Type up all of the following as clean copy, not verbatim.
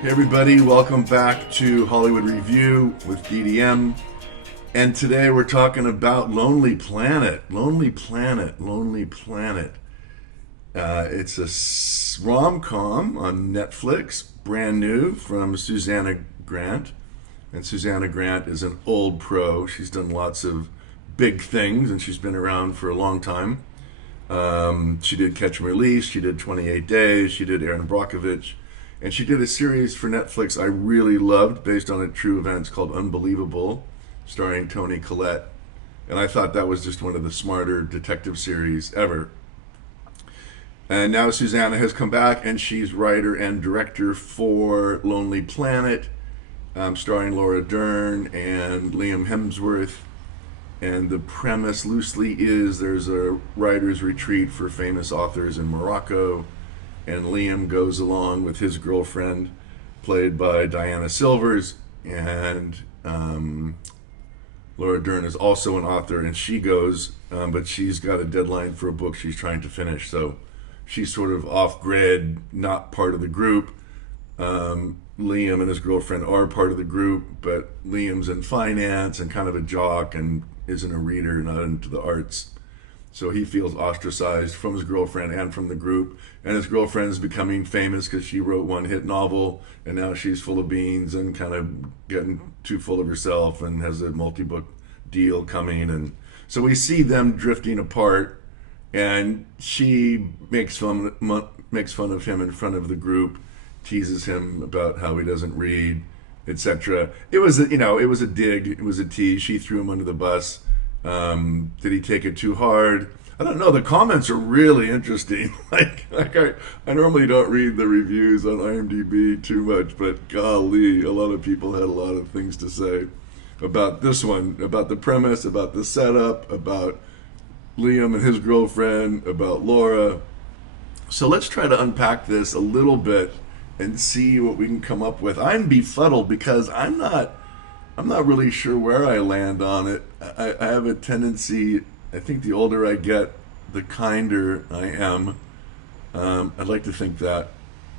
Hey everybody, welcome back to Hollywood Review with DDM. And today we're talking about Lonely Planet. Lonely Planet, Lonely Planet. It's a rom-com on Netflix, brand new from Susanna Grant. And Susanna Grant is an old pro. She's done lots of big things and she's been around for a long time. She did Catch and Release, she did 28 Days, she did Erin Brockovich, and she did a series for Netflix I really loved based on a true events called Unbelievable, starring Toni Collette. And I thought that was just one of the smarter detective series ever. And now Susanna has come back and she's writer and director for Lonely Planet, starring Laura Dern and Liam Hemsworth. And the premise loosely is there's a writer's retreat for famous authors in Morocco, and Liam goes along with his girlfriend, played by Diana Silvers, and Laura Dern is also an author, and she goes, but she's got a deadline for a book she's trying to finish, so she's sort of off grid, not part of the group. Liam and his girlfriend are part of the group, but Liam's in finance and kind of a jock and isn't a reader, not into the arts. So he feels ostracized from his girlfriend and from the group. And his girlfriend is becoming famous because she wrote one hit novel, and now she's full of beans and kind of getting too full of herself and has a multi-book deal coming. And so we see them drifting apart, and she makes fun of him in front of the group, teases him about how he doesn't read, etc. It was a dig, it was a tease. She threw him under the bus. Did he take it too hard? I don't know. The comments are really interesting. I normally don't read the reviews on IMDb too much, but golly, a lot of people had a lot of things to say about this one, about the premise, about the setup, about Liam and his girlfriend, about Laura. So let's try to unpack this a little bit and see what we can come up with. I'm befuddled because I'm not really sure where I land on it. I have a tendency, I think the older I get, the kinder I am. I'd like to think that.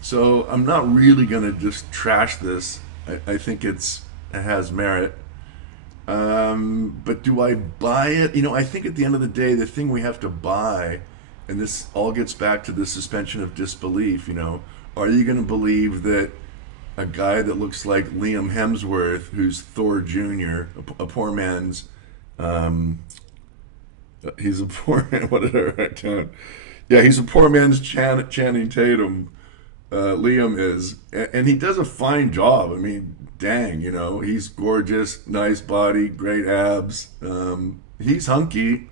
So I'm not really going to just trash this. I think it has merit. But do I buy it? I think at the end of the day, the thing we have to buy, and this all gets back to the suspension of disbelief, are you going to believe that a guy that looks like Liam Hemsworth, who's Thor Jr., a poor man's, he's a poor man, what did I write down? Yeah, he's a poor man's Channing Tatum, Liam is, and he does a fine job. I mean, dang, he's gorgeous, nice body, great abs, he's hunky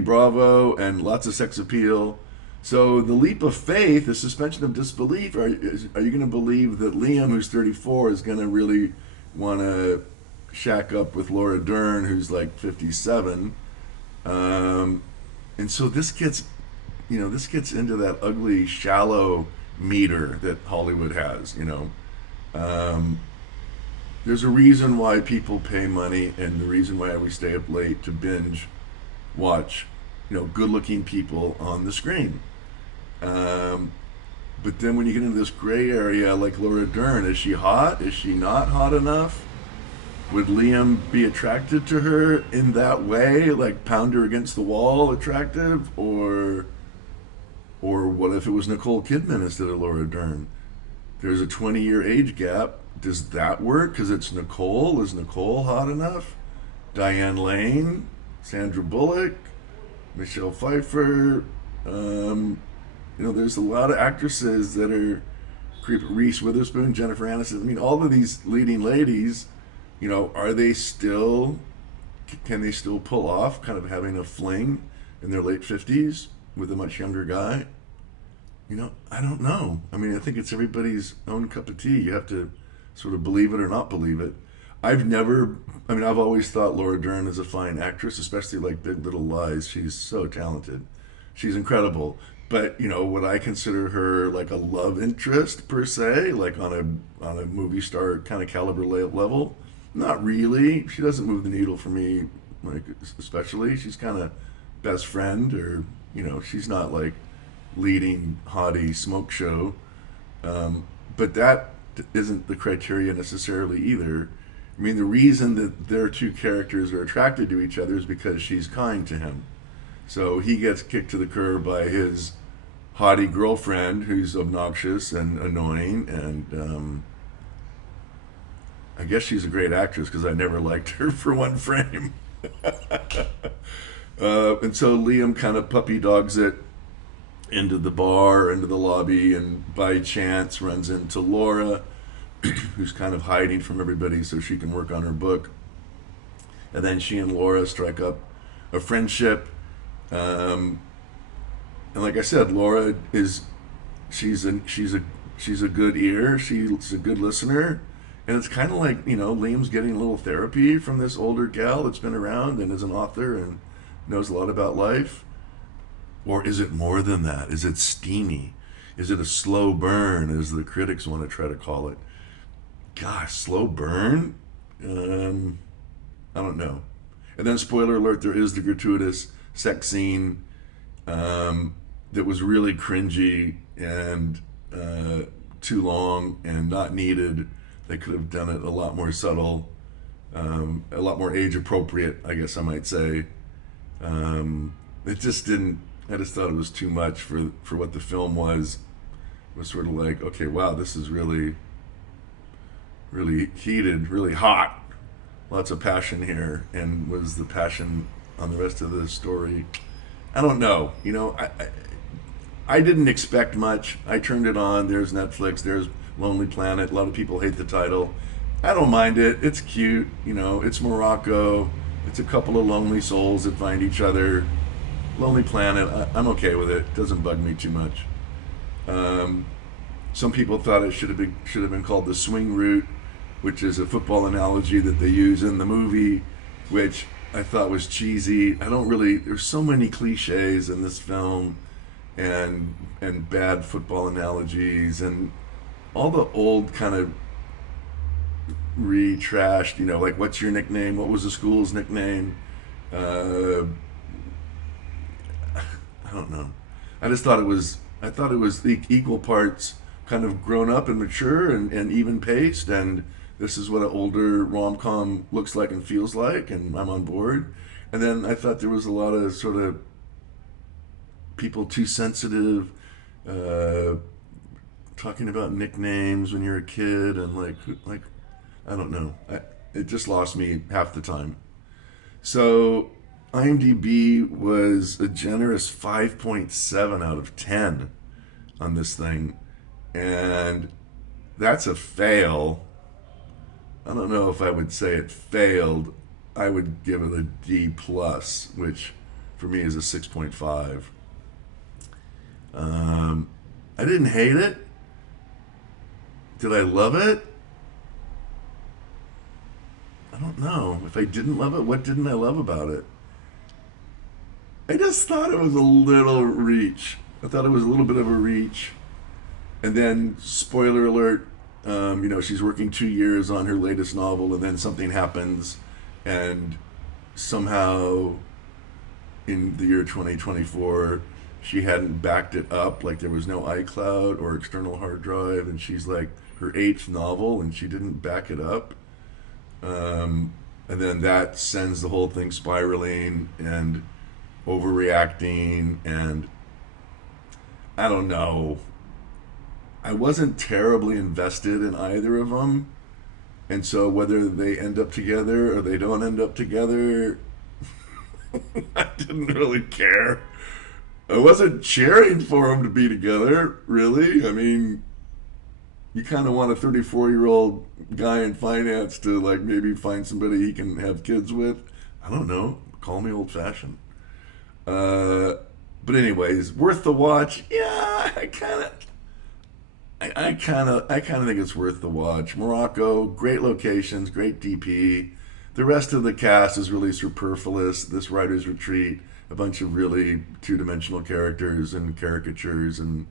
bravo, and lots of sex appeal. So the leap of faith, the suspension of disbelief, are you going to believe that Liam, who's 34, is going to really want to shack up with Laura Dern, who's like 57? And so this gets into that ugly, shallow meter that Hollywood has. There's a reason why people pay money, and the reason why we stay up late to binge watch, good-looking people on the screen. But then when you get into this gray area like Laura Dern, is she hot? Is she not hot enough? Would Liam be attracted to her in that way, like pound her against the wall attractive? Or what if it was Nicole Kidman instead of Laura Dern? There's a 20-year age gap. Does that work? Because it's Nicole. Is Nicole hot enough? Diane Lane, Sandra Bullock, Michelle Pfeiffer. There's a lot of actresses that are creepy. Reese Witherspoon, Jennifer Aniston. I mean, all of these leading ladies, are they still, can they still pull off kind of having a fling in their late 50s with a much younger guy? I don't know. I mean, I think it's everybody's own cup of tea. You have to sort of believe it or not believe it. I've always thought Laura Dern is a fine actress, especially like Big Little Lies. She's so talented. She's incredible. But, would I consider her like a love interest per se, like on a movie star kind of caliber level? Not really. She doesn't move the needle for me, like especially. She's kind of best friend, or she's not like leading hottie smoke show. But that isn't the criteria necessarily either. I mean, the reason that their two characters are attracted to each other is because she's kind to him. So he gets kicked to the curb by his haughty girlfriend who's obnoxious and annoying, and I guess she's a great actress because I never liked her for one frame. And so Liam kind of puppy dogs it into the bar, into the lobby, and by chance runs into Laura, who's kind of hiding from everybody so she can work on her book. And then she and Laura strike up a friendship. And like I said, Laura is she's a good ear. She's a good listener. And it's kind of like, Liam's getting a little therapy from this older gal that's been around and is an author and knows a lot about life. Or is it more than that? Is it steamy? Is it a slow burn, as the critics want to try to call it? Gosh, slow burn? I don't know. And then, spoiler alert, there is the gratuitous sex scene that was really cringy and too long and not needed. They could have done it a lot more subtle, a lot more age appropriate, I guess I might say. It just didn't. I just thought it was too much for what the film was. It was sort of like, okay, wow, this is really, really heated, really hot. Lots of passion here. And was the passion on the rest of the story? I don't know. I didn't expect much. I turned it on. There's Netflix. There's Lonely Planet. A lot of people hate the title. I don't mind it. It's cute. It's Morocco. It's a couple of lonely souls that find each other. Lonely Planet. I'm okay with it. It doesn't bug me too much. Some people thought it should have been called The Swing Route, which is a football analogy that they use in the movie, which I thought was cheesy. There's so many cliches in this film and bad football analogies and all the old kind of retrashed, like, what's your nickname? What was the school's nickname? I don't know. I thought it was equal parts kind of grown up and mature and even paced, and this is what an older rom-com looks like and feels like, and I'm on board. And then I thought there was a lot of sort of people too sensitive, talking about nicknames when you're a kid, and like I don't know. It just lost me half the time. So IMDb was a generous 5.7 out of 10 on this thing, and that's a fail. I don't know if I would say it failed. I would give it a D plus, which for me is a 6.5. I didn't hate it. Did I love it? I don't know. If I didn't love it, what didn't I love about it? I just thought it was a little reach. I thought it was a little bit of a reach. And then, spoiler alert, she's working 2 years on her latest novel, and then something happens, and somehow in the year 2024, she hadn't backed it up. Like, there was no iCloud or external hard drive, and she's like her 8th novel, and she didn't back it up. And then that sends the whole thing spiraling and overreacting, and I don't know. I wasn't terribly invested in either of them, and so whether they end up together or they don't end up together, I didn't really care. I wasn't cheering for them to be together, really. I mean, you kind of want a 34-year-old guy in finance to, like, maybe find somebody he can have kids with. I don't know. Call me old-fashioned. But anyways, worth the watch. Yeah, I kind of think it's worth the watch. Morocco, great locations, great DP. The rest of the cast is really superfluous. This writer's retreat, a bunch of really two-dimensional characters and caricatures, and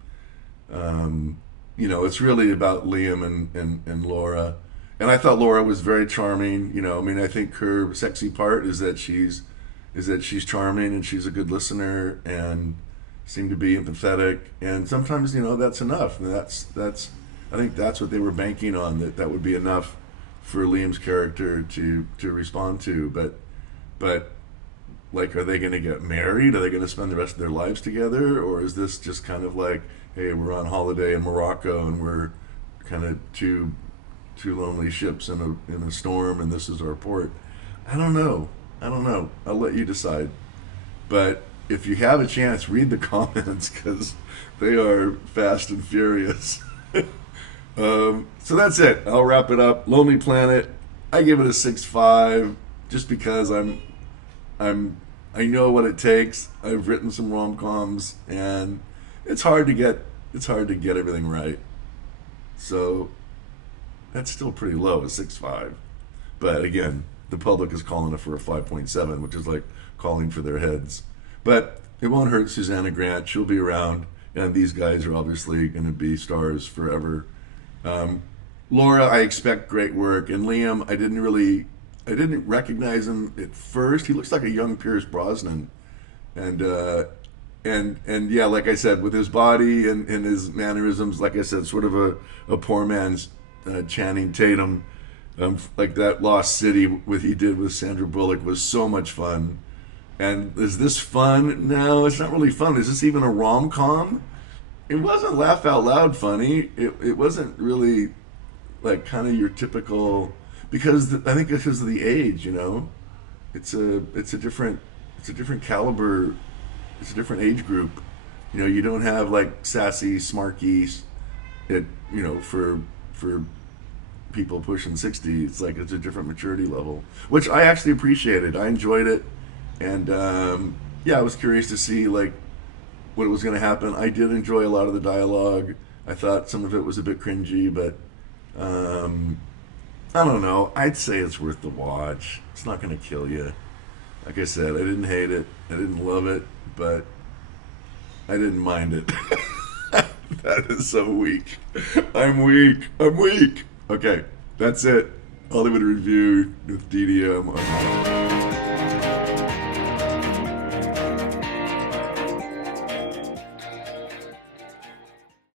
it's really about Liam and Laura. And I thought Laura was very charming. I think her sexy part is that she's charming and she's a good listener and seemed to be empathetic. And sometimes, that's enough. And I think that's what they were banking on, that would be enough for Liam's character to respond to. But like, are they going to get married? Are they going to spend the rest of their lives together, or is this just kind of like, hey, we're on holiday in Morocco and we're kind of two lonely ships in a storm, and this is our port? I don't know. I'll let you decide. But if you have a chance, read the comments because they are fast and furious. So that's it. I'll wrap it up. Lonely Planet. I give it a 6.5 just because I know what it takes. I've written some rom-coms, and it's hard to get everything right. So that's still pretty low, a 6.5. But again, the public is calling it for a 5.7, which is like calling for their heads. But it won't hurt Susanna Grant. She'll be around, and these guys are obviously going to be stars forever. Laura, I expect great work, and Liam, I didn't recognize him at first. He looks like a young Pierce Brosnan, and yeah, like I said, with his body and his mannerisms, like I said, sort of a poor man's Channing Tatum. Like that Lost City, what he did with Sandra Bullock was so much fun. And is this fun? No, it's not really fun. Is this even a rom-com? It wasn't laugh out loud funny. It wasn't really like kind of your typical, because I think because of the age, you know, it's a different caliber, it's a different age group. You know, you don't have like sassy, smarky, for people pushing 60. It's like it's a different maturity level, which I actually appreciated. I enjoyed it, and yeah, I was curious to see like what was going to happen. I did enjoy a lot of the dialogue. I thought some of it was a bit cringy, but I don't know. I'd say it's worth the watch. It's not going to kill you. Like I said, I didn't hate it. I didn't love it, but I didn't mind it. That is so weak. I'm weak. Okay, that's it. Hollywood Review with DDM.